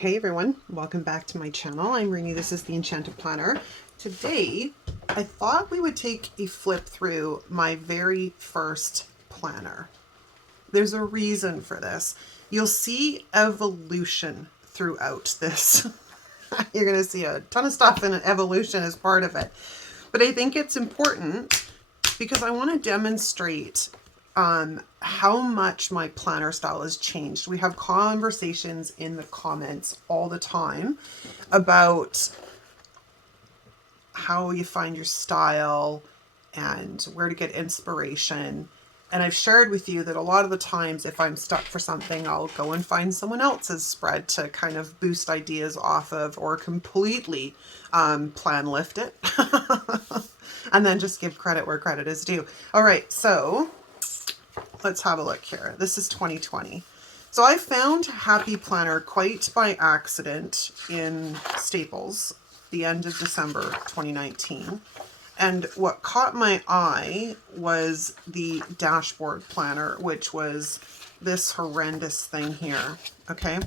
Hey everyone, welcome back to my channel. I'm Rini, this is the Enchanted Planner. Today, I thought we would take a flip through my very first planner. There's a reason for this. You'll see evolution throughout this. You're going to see a ton of stuff and evolution as part of it. But I think it's important because I want to demonstrate how much my planner style has changed. We have conversations in the comments all the time about how you find your style and where to get inspiration. And I've shared with you that a lot of the times if I'm stuck for something, I'll go and find someone else's spread to kind of boost ideas off of, or completely plan lift it. And then just give credit where credit is due. All right, so let's have a look here. This is 2020. So I found Happy Planner quite by accident in Staples, the end of December 2019. And what caught my eye was the dashboard planner, which was this horrendous thing here, okay?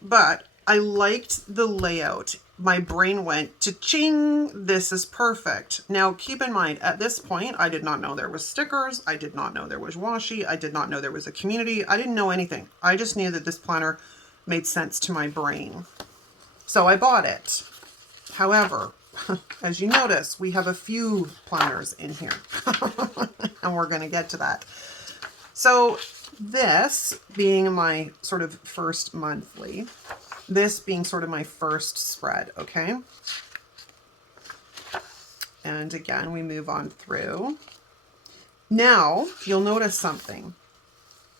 But I liked the layout. My brain went cha-ching, this is perfect. Now keep in mind, at this point, I did not know there was stickers. I did not know there was washi. I did not know there was a community. I didn't know anything. I just knew that this planner made sense to my brain. So I bought it. However, as you notice, we have a few planners in here and we're going to get to that. So this being my sort of first monthly, this being sort of my first spread, okay? And again, we move on through. Now, you'll notice something.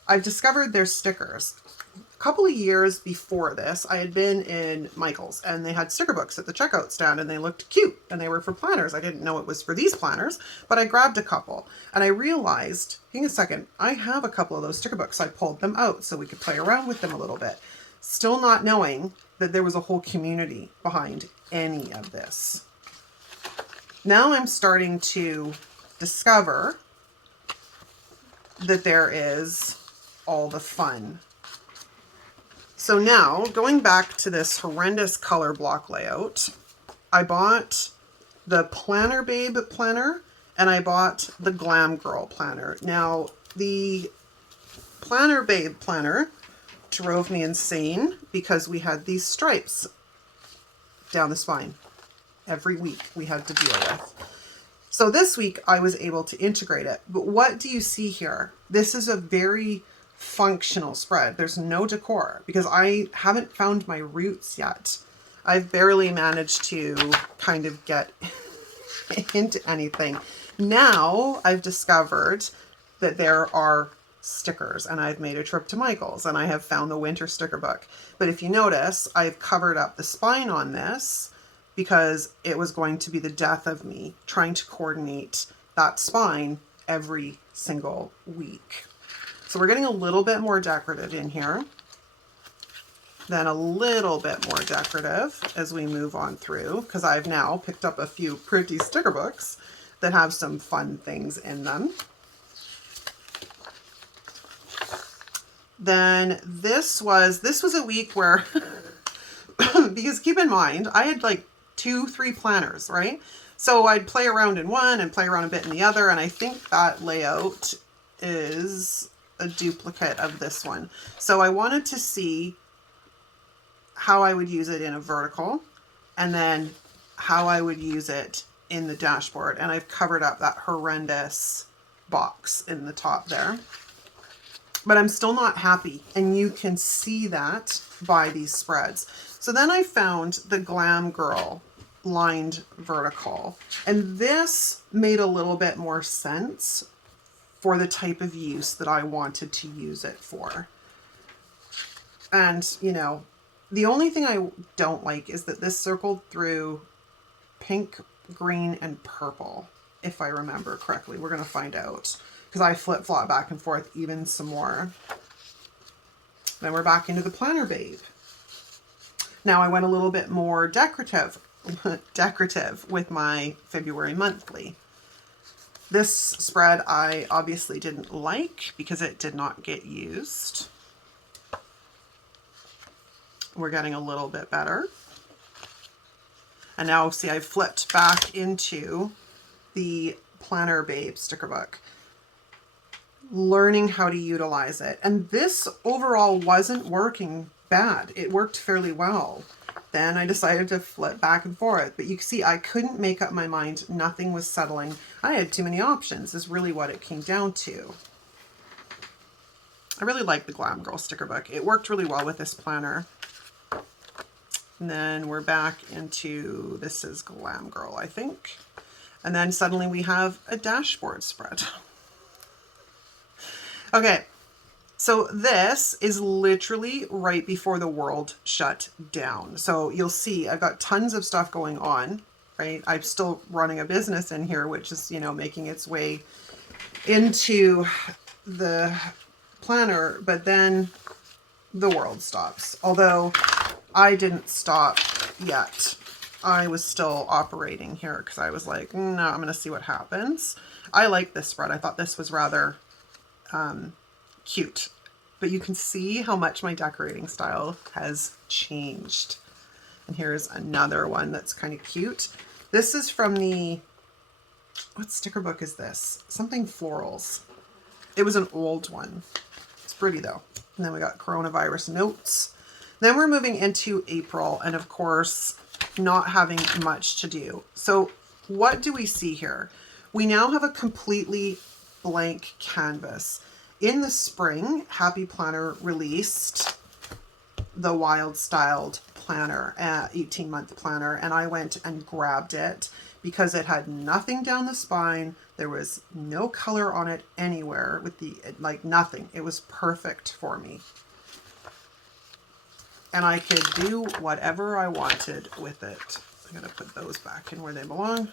I've discovered there's stickers. A couple of years before this, I had been in Michael's and they had sticker books at the checkout stand and they looked cute and they were for planners. I didn't know it was for these planners, but I grabbed a couple and I realized, hang a second, I have a couple of those sticker books. I pulled them out so we could play around with them a little bit. Still not knowing that there was a whole community behind any of this. Now I'm starting to discover that there is all the fun. So now, going back to this horrendous color block layout, I bought the Planner Babe planner and I bought the Glam Girl planner. Now, the Planner Babe planner drove me insane because we had these stripes down the spine. Every week we had to deal with. So this week I was able to integrate it. But what do you see here? This is a very functional spread. There's no decor because I haven't found my roots yet. I've barely managed to kind of get into anything. Now I've discovered that there are stickers and I've made a trip to Michael's and I have found the winter sticker book. But if you notice, I've covered up the spine on this because it was going to be the death of me trying to coordinate that spine every single week. So we're getting a little bit more decorative in here, then a little bit more decorative as we move on through, because I've now picked up a few pretty sticker books that have some fun things in them. Then this was a week where, because keep in mind, I had like 2-3 planners, right? So I'd play around in one and play around a bit in the other. And I think that layout is a duplicate of this one. So I wanted to see how I would use it in a vertical and then how I would use it in the dashboard. And I've covered up that horrendous box in the top there. But I'm still not happy, and you can see that by these spreads. So then I found the Glam Girl lined vertical, and this made a little bit more sense for the type of use that I wanted to use it for. And, you know, the only thing I don't like is that this circled through pink, green, and purple, if I remember correctly. We're going to find out, because I flip-flop back and forth even some more. Then we're back into the Planner Babe. Now I went a little bit more decorative with my February monthly. This spread I obviously didn't like because it did not get used. We're getting a little bit better. And now see, I've flipped back into the Planner Babe sticker book, learning how to utilize it. And this overall wasn't working bad. It worked fairly well. Then I decided to flip back and forth. But you can see I couldn't make up my mind. Nothing was settling. I had too many options is really what it came down to. I really like the Glam Girl sticker book. It worked really well with this planner. And then we're back into, this is Glam Girl, I think. And then suddenly we have a dashboard spread. Okay, so this is literally right before the world shut down. So you'll see I've got tons of stuff going on, right? I'm still running a business in here, which is, you know, making its way into the planner, but then the world stops. Although I didn't stop yet. I was still operating here because I was like, no, I'm going to see what happens. I like this spread. I thought this was rather cute. But you can see how much my decorating style has changed. And here's another one that's kind of cute. This is from the, what sticker book is this? Something Florals. It was an old one. It's pretty though. And then we got coronavirus notes. Then we're moving into April, and of course, not having much to do. So what do we see here? We now have a completely blank canvas. In the spring, Happy Planner released the Wild Styled Planner, 18-month planner, and I went and grabbed it because it had nothing down the spine. There was no color on it anywhere with the, like nothing. It was perfect for me. And I could do whatever I wanted with it. I'm going to put those back in where they belong.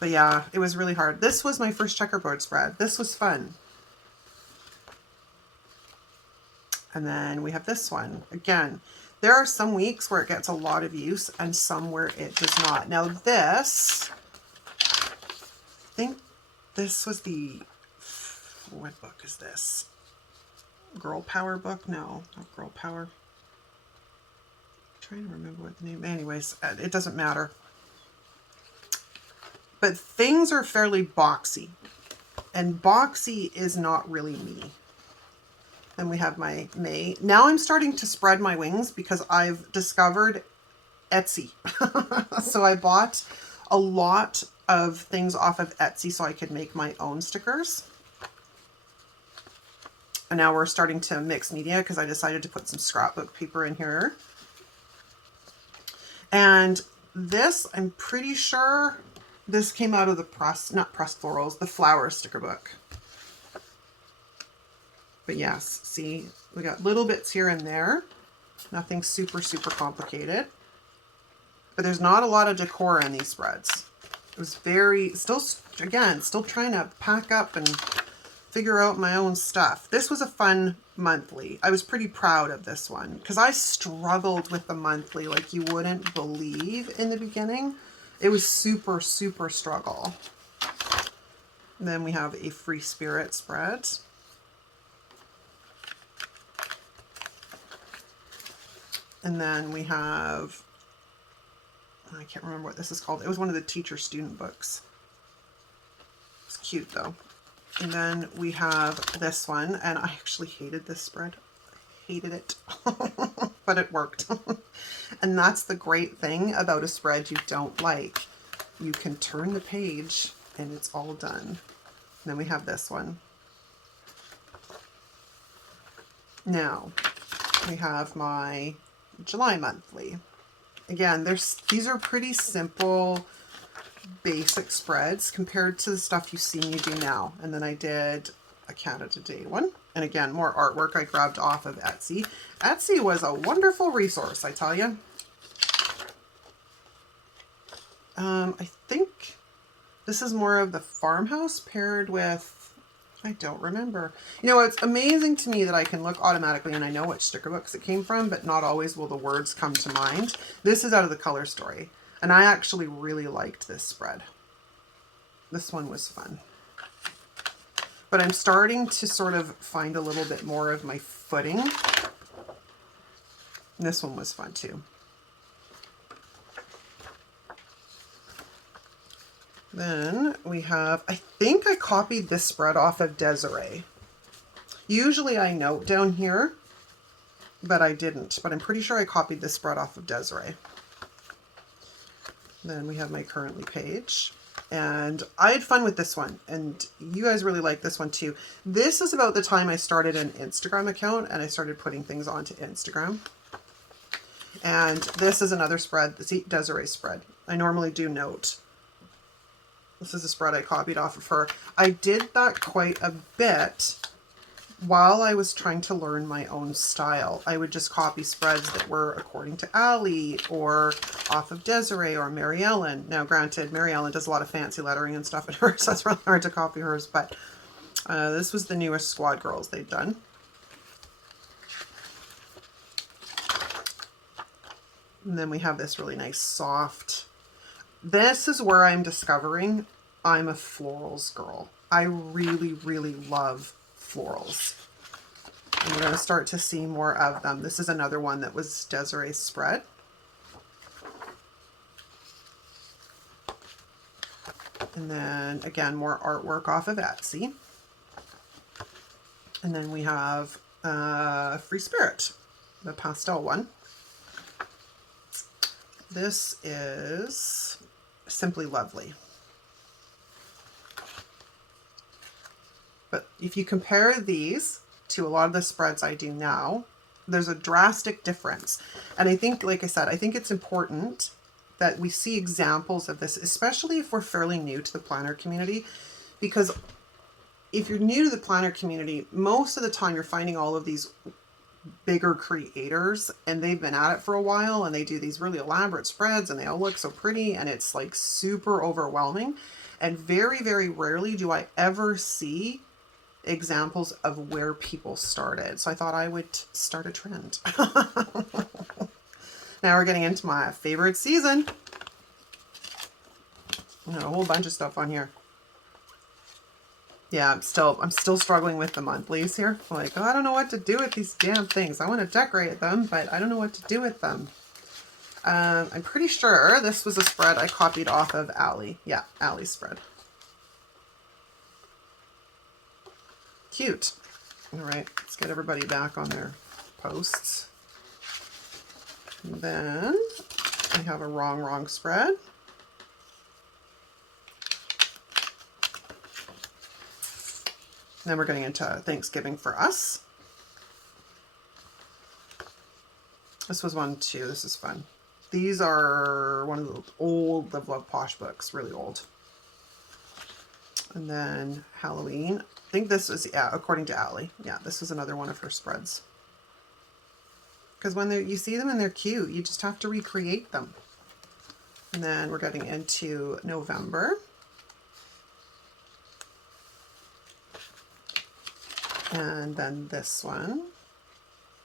But yeah, it was really hard. This was my first checkerboard spread. This was fun. And then we have this one. Again, there are some weeks where it gets a lot of use and some where it does not. Now this, I think this was the, what book is this? Girl Power book? No, not Girl Power. I'm trying to remember what the name, anyways, it doesn't matter. But things are fairly boxy, and boxy is not really me. Then we have my May. Now I'm starting to spread my wings because I've discovered Etsy. So I bought a lot of things off of Etsy so I could make my own stickers. And now we're starting to mix media because I decided to put some scrapbook paper in here. And this, I'm pretty sure this came out of the not pressed florals, the flower sticker book. But yes, see, we got little bits here and there. Nothing super, super complicated. But there's not a lot of decor in these spreads. It was very, still trying to pack up and figure out my own stuff. This was a fun monthly. I was pretty proud of this one because I struggled with the monthly like you wouldn't believe in the beginning. It was super, super struggle. And then we have a Free Spirit spread. And then we have, I can't remember what this is called. It was one of the teacher student books. It's cute though. And then we have this one, and I actually hated this spread. I hated it, but it worked. And that's the great thing about a spread you don't like. You can turn the page and it's all done. And then we have this one. Now we have my July monthly. Again, these are pretty simple, basic spreads compared to the stuff you see me do now. And then I did a Canada Day one. And again, more artwork I grabbed off of Etsy. Etsy was a wonderful resource, I tell you. I think this is more of the farmhouse paired with, I don't remember. You know, it's amazing to me that I can look automatically and I know which sticker books it came from, but not always will the words come to mind. This is out of the Color Story. And I actually really liked this spread. This one was fun. but I'm starting to sort of find a little bit more of my footing. And this one was fun too. Then we have, I think I copied this spread off of Desiree. Usually I note down here, but I didn't. But I'm pretty sure I copied this spread off of Desiree. Then we have my currently page. And I had fun with this one. And you guys really like this one too. This is about the time I started an Instagram account and I started putting things onto Instagram. And this is another spread, the Desiree spread. I normally do note. This is a spread I copied off of her. I did that quite a bit while I was trying to learn my own style. I would just copy spreads that were according to Allie or off of Desiree or Mary Ellen. Now, granted, Mary Ellen does a lot of fancy lettering and stuff in hers, so it's really hard to copy hers, but this was the newest Squad Girls they'd done. And then we have this really nice soft. This is where I'm discovering I'm a florals girl. I really, really love florals. And we're going to start to see more of them. This is another one that was Desiree's spread. And then again, more artwork off of Etsy. And then we have Free Spirit, the pastel one. This is Simply Lovely. But if you compare these to a lot of the spreads I do now, there's a drastic difference. And I think, like I said, I think it's important that we see examples of this, especially if we're fairly new to the planner community, because if you're new to the planner community, most of the time you're finding all of these bigger creators and they've been at it for a while and they do these really elaborate spreads and they all look so pretty and it's like super overwhelming. And very, very rarely do I ever see examples of where people started. So I thought I would start a trend. Now we're getting into my favorite season. A whole bunch of stuff on here. Yeah, I'm still struggling with the monthlies here. I'm like, oh, I don't know what to do with these damn things. I want to decorate them, but I don't know what to do with them. I'm pretty sure this was a spread I copied off of Allie. Yeah, Allie's spread. Cute. All right, let's get everybody back on their posts. And then we have a wrong spread. Then we're getting into Thanksgiving for Us. This was one too. This is fun. These are one of the old Live Love Posh books, really old. And then Halloween. I think this was, yeah, according to Allie. Yeah, this was another one of her spreads. Because when you see them and they're cute, you just have to recreate them. And then we're getting into November. And then this one.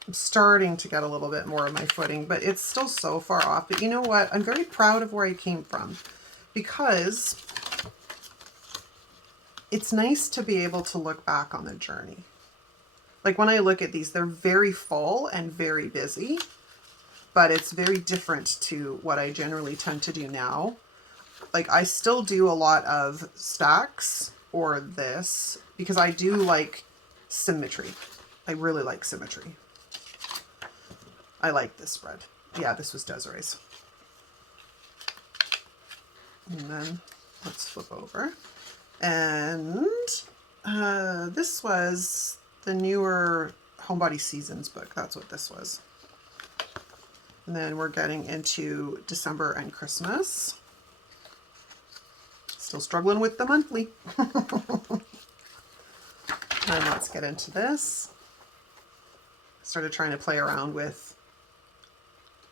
I'm starting to get a little bit more of my footing, but it's still so far off. But you know what? I'm very proud of where I came from, because it's nice to be able to look back on the journey. Like when I look at these, they're very full and very busy, but it's very different to what I generally tend to do now. Like I still do a lot of stacks or this because I do like symmetry. I really like symmetry. I like this spread. Yeah, this was Desiree's. And then let's flip over. And this was the newer Homebody Seasons book. That's what this was. And then we're getting into December and Christmas. Still struggling with the monthly. And let's get into this. Started trying to play around with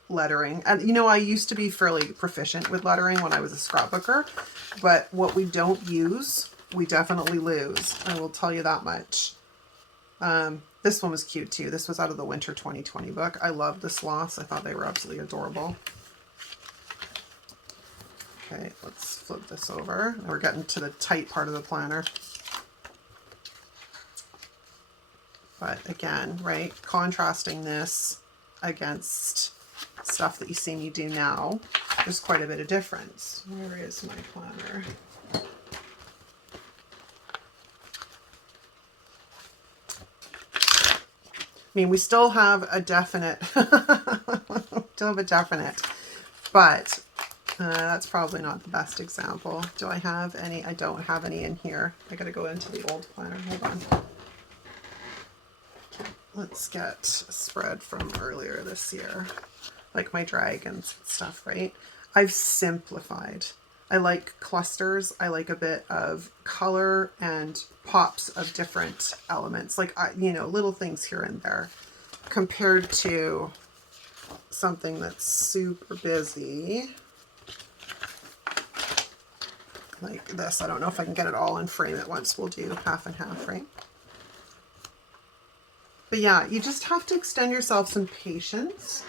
lettering. And you know, I used to be fairly proficient with lettering when I was a scrapbooker, but what we don't use, we definitely lose. I will tell you that much. This one was cute too. This was out of the Winter 2020 book. I loved the sloths. I thought they were absolutely adorable. Okay, let's flip this over. We're getting to the tight part of the planner. But again, right, contrasting this against stuff that you see me do now, there's quite a bit of difference. Where is my planner? I mean, we still have a definite, but that's probably not the best example. Do I have any? I don't have any in here. I got to go into the old planner. Hold on. Let's get a spread from earlier this year, like my dragons and stuff, right? I've simplified. I like clusters. I like a bit of color and pops of different elements, like, you know, little things here and there, compared to something that's super busy like this. I don't know if I can get it all and frame it once. We'll do half and half, right? But yeah, you just have to extend yourself some patience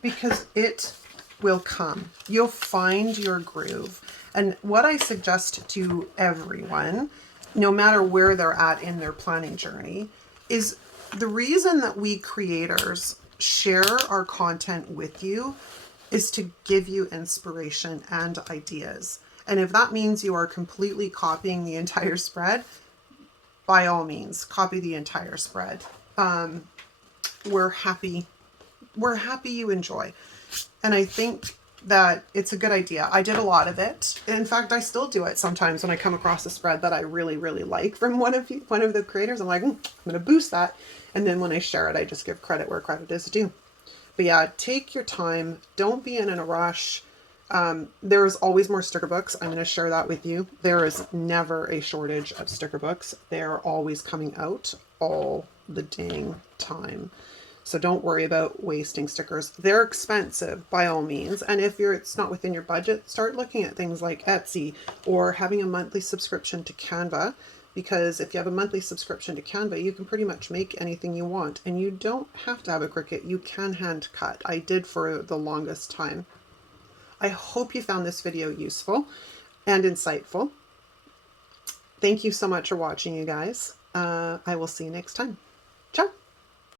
because it will come. You'll find your groove. And what I suggest to everyone, no matter where they're at in their planning journey, is the reason that we creators share our content with you is to give you inspiration and ideas. And if that means you are completely copying the entire spread, by all means, copy the entire spread. We're happy you enjoy. And I think that it's a good idea. I did a lot of it. In fact, I still do it sometimes when I come across a spread that I really, really like from one of the creators. I'm like, I'm going to boost that. And then when I share it, I just give credit where credit is due. But yeah, take your time. Don't be in a rush. There's always more sticker books. I'm going to share that with you. There is never a shortage of sticker books. They're always coming out all the dang time. So don't worry about wasting stickers. They're expensive by all means. And if it's not within your budget, start looking at things like Etsy or having a monthly subscription to Canva. Because if you have a monthly subscription to Canva, you can pretty much make anything you want. And you don't have to have a Cricut. You can hand cut. I did for the longest time. I hope you found this video useful and insightful. Thank you so much for watching, you guys. I will see you next time. Ciao.